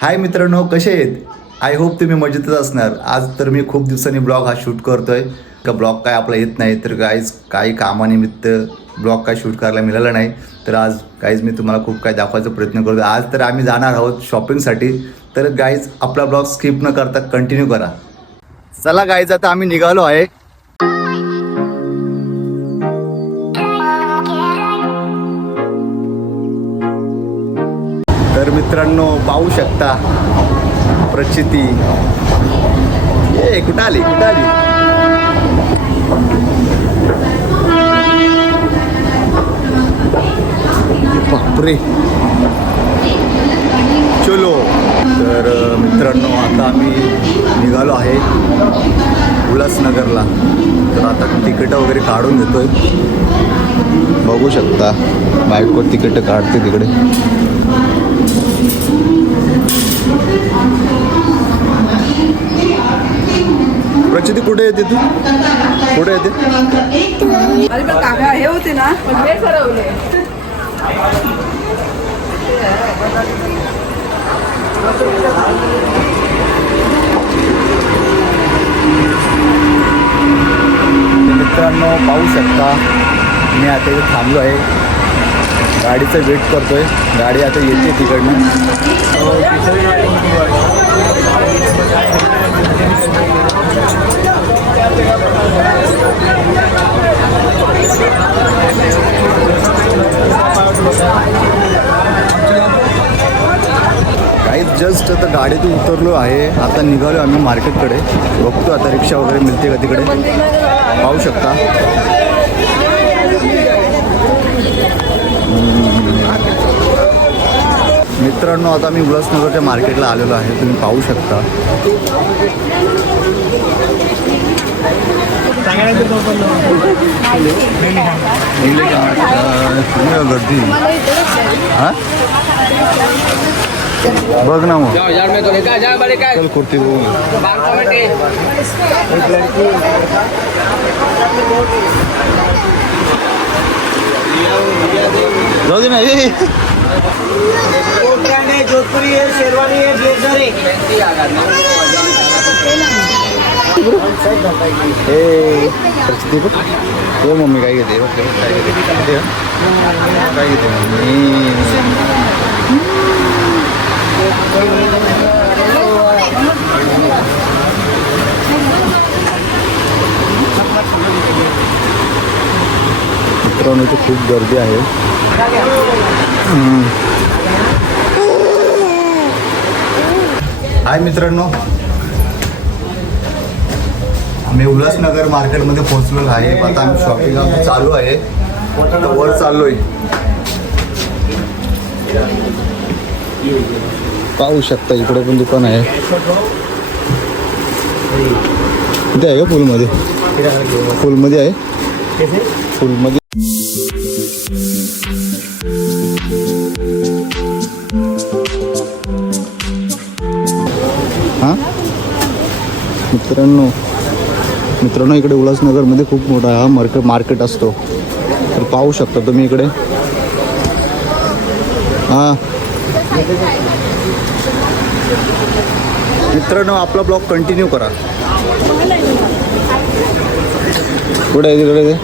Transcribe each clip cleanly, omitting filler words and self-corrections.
हाय मित्रांनो, कसे आहेत? आय होप तुम्ही मजेतच असणार. आज तर मी खूप दिवसांनी ब्लॉग हा शूट करतोय. का ब्लॉग काय आपला येत नाही, तर गाईज काही कामानिमित्त ब्लॉग काय शूट करायला मिळालं नाही. तर आज गाईज मी तुम्हाला खूप काय दाखवायचा प्रयत्न करतो. आज तर आम्ही जाणार आहोत शॉपिंगसाठी. तर गाईज आपला ब्लॉग स्किप न करता कंटिन्यू करा. चला गाईज, आता आम्ही निघालो आहे. तर मित्रांनो पाहू शकता प्रचिती. ये कुठं आली बापरे. चलो. तर मित्रांनो आता आम्ही निघालो आहे उल्हासनगरला. तर आता तिकीट वगैरे काढून देतोय. बघू शकता बायको तिकीट काढते तिकडे. प्रचिती कुठे येते तू? कुठे येते? अरे पण काका हे होते ना, पण हे ठरवले. मित्रांनो पाहू शकता मी आता इथे थांबलो आहे. गाडीचं वेट करतोय. गाडी आता येते तिकडनं. काही जस्ट आता गाडीतून उतरलो आहे. आता निघालो आम्ही मार्केटकडे. बघतो आता रिक्षा वगैरे मिळते का तिकडे. पाहू शकता मित्रांनो आता मी उल्हासनगरच्या मार्केटला आलेलो आहे. तुम्ही पाहू शकता. गर्दी हां बघ ना मग चल कुर्ती बघू. जाऊ दे ना. जोधपुरी है, शेरवानी है, ब्लेजर है. प्रचिती बघ. हो मम्मी काय घेते? काय घेते मम्मी? मित्रांनो इथे खूप गर्दी आहे. हाय मित्रांनो, आम्ही उल्हासनगर मार्केटमध्ये पोहोचलो आहे. आता आम्ही शॉपिंग चालू आहे. आता वर चाललोय. पाहू शकता इकडे पण दुकान आहे. इथे आहे का फुलमध्ये? फुलमध्ये आहे. फुलमध्ये हां मित्रांनो इकडे उल्हासनगरमध्ये खूप मोठा हा मार्केट असतो. तर पाहू शकता तुम्ही इकडे. हां मित्रांनो आपला ब्लॉग कंटिन्यू करा. कुठे आहे तिकडे ते?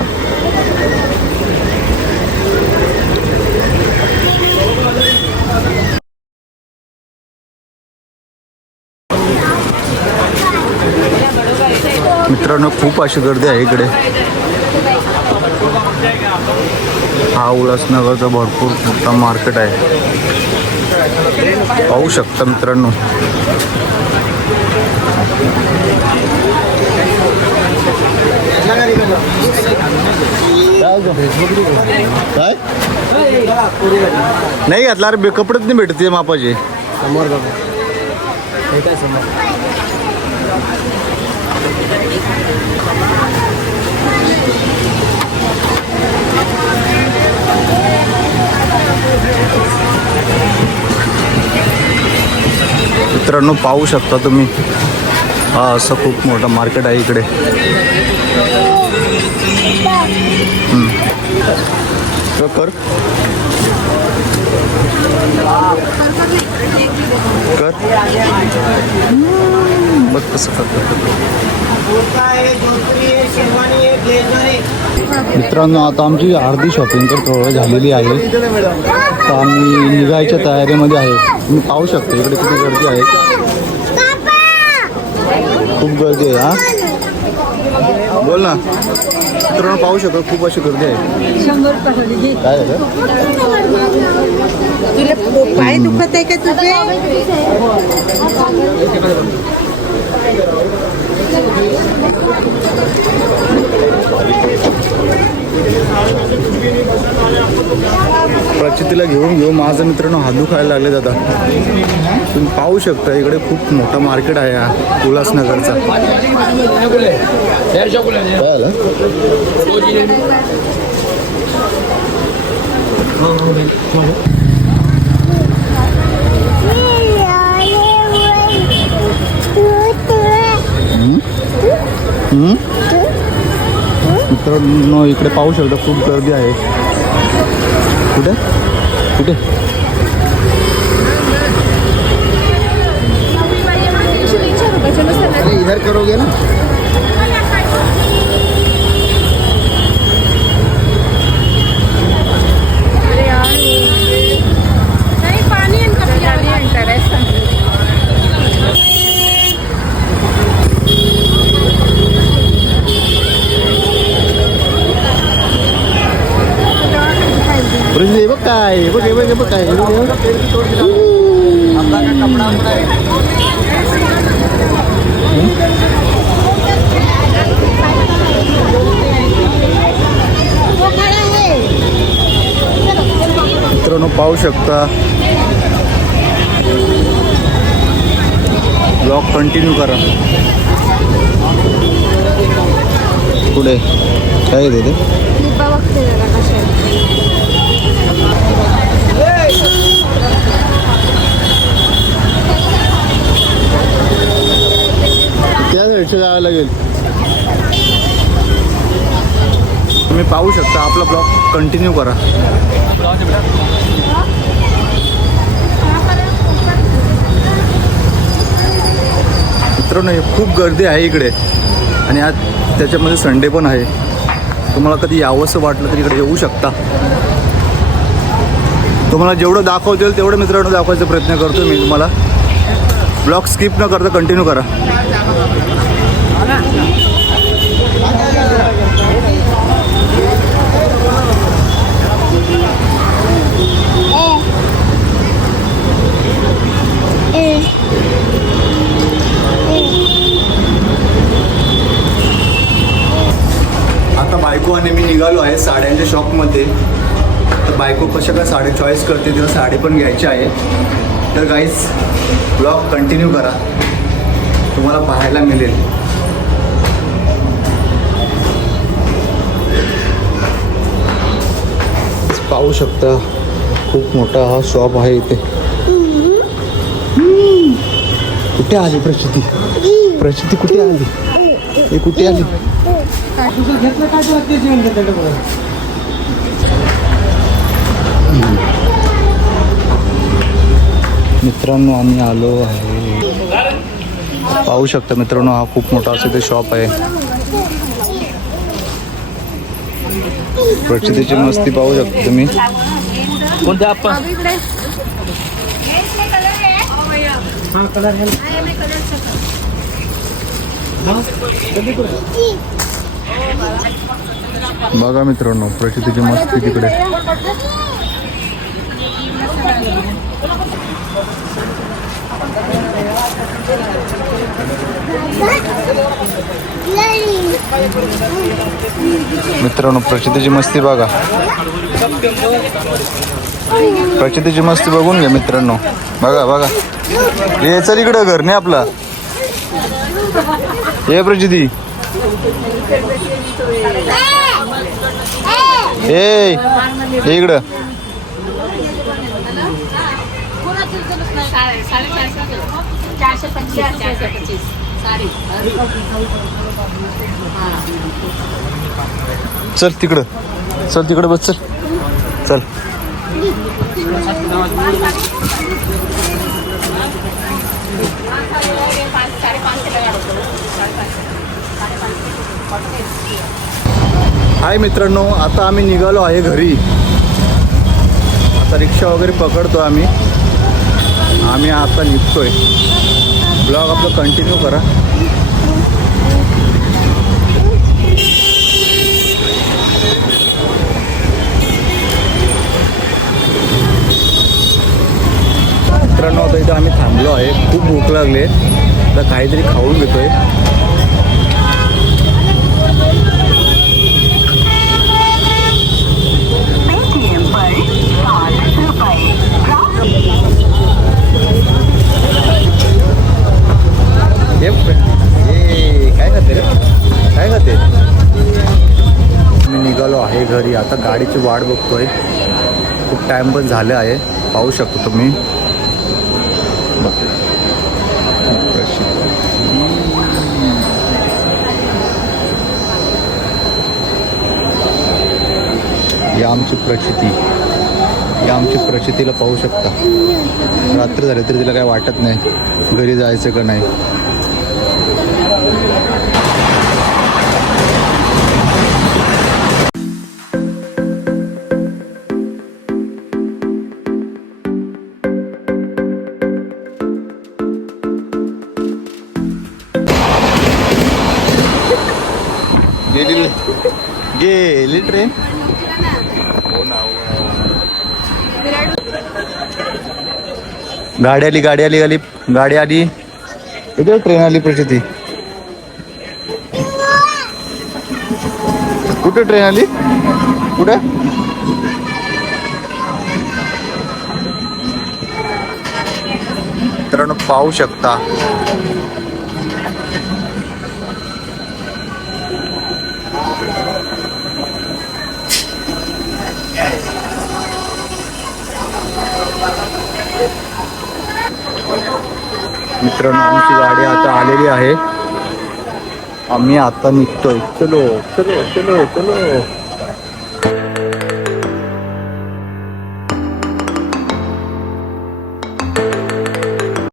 मित्रांनो खूप अशी गर्दी आहे इकडे. हा उल्हासनगरचा भरपूर मोठा मार्केट आहे. पाहू शकता मित्रांनो. काय नाही घातला अरे कपडेच नाही भेटते मापाचे. मित्रांनो पाहू शकता तुम्ही. हा असं खूप मोठं मार्केट आहे इकडे. कर कर कसं करतात. कुर्ता आहे, जोधपुरी आहे, शेरवानी आहे, ब्लेझर आहे. मित्रांनो आता आमची अर्धी शॉपिंग तर थोडं झालेली आहे. तर आम्ही निघायच्या तयारीमध्ये आहे. तुम्ही पाहू शकता इकडे किती गर्दी आहे. खूप गर्दी आहे. हा बोल ना. मित्रांनो पाहू शकता खूप अशी गर्दी आहे. 100 रुपये काय झालं? तुला पाय दुखत आहे का तुझे? प्रचितीला घेऊन माझा मित्रांनो हात खायला लागले दादा. तुम्ही पाहू शकता इकडे खूप मोठा मार्केट आहे हा उल्हासनगरचा. काय झालं? मित्रांनो इकडे पाहू शकता खूप गर्दी आहे. कुठे कुठे इधर करोगे ना. हे बघ काय हे बघ हे बघ हे बघ काय मित्रांनो पाहू शकता. ब्लॉग कंटिन्यू करा. पुढे काय आहे ते? त्या साईडच्या जायला लागेल. तुम्ही पाहू शकता. आपला ब्लॉग कंटिन्यू करा. मित्रांनो खूप गर्दी आहे इकडे आणि आज त्याच्यामध्ये संडे पण आहे. तुम्हाला कधी यावंसं वाटलं तर इकडे येऊ शकता. तुम्हाला जेवढं दाखवता येईल तेवढं मित्रांनो दाखवायचा प्रयत्न करतो मी तुम्हाला. ब्लॉग स्किप न करता कंटिन्यू करा. आता बायको आणि मी निघालो आहे साड्यांच्या शॉपमध्ये. तर बायको कशा काय साड्या चॉईस करते तिला साडी पण घ्यायची आहे. तर गाईज ब्लॉग कंटिन्यू करा. तुम्हाला पाहायला मिळेल. पाहू शकता खूप मोठा हा शॉप आहे इथे. कुठे आली प्रचिती? प्रचिती कुठे आली? हे कुठे आली? मित्रांनो आम्ही आलो आहे. पाहू शकता मित्रांनो हा खूप मोठा असं ते शॉप आहे. प्रचितीची मस्ती पाहू शकता तुम्ही. कोणत्या आपण बघा मित्रांनो प्रचितीची मस्ती तिकडे. मित्रांनो प्रचितीची मस्ती बघा. प्रचितीची मस्ती बघून घ्या मित्रांनो. बघा बघा. हे चल इकडं घर नाही आपला. हे प्रचिती हे इकडं. चल तिकडं. चल तिकडं बस. चल चल हाय मित्रांनो, आता आम्ही निघालो आहे घरी. आता रिक्षा वगैरे पकडतो आम्ही आता निघतोय. ब्लॉग आपलं कंटिन्यू करा. मित्रांनो, आता इथं आम्ही थांबलो आहे. खूप भूक लागली आहे. आता काहीतरी खाऊन घेतोय. काय खाते रे, काय खाते? मी निघालो आहे घरी. आता गाडीची वाट बघतोय. खूप टाइम पण झालं आहे. पाहू शकतो तुम्ही. या आमची प्रचिती, या आमची प्रचितीला पाहू शकता. रात्र झाली तरी तिला काय वाटत नाही घरी जायचं का नाही. गेली ट्रेन. गाडी आली, गाडी आली, आली गाडी आली. इथे ट्रेन आली प्रचिती. कुठे ट्रेन आली? कुठे? मित्रांनो पाहू शकता. मित्रांनो, आमची गाडी आता आलेली आहे. आम्ही आता निघतोय. चलो चलो चलो चलो.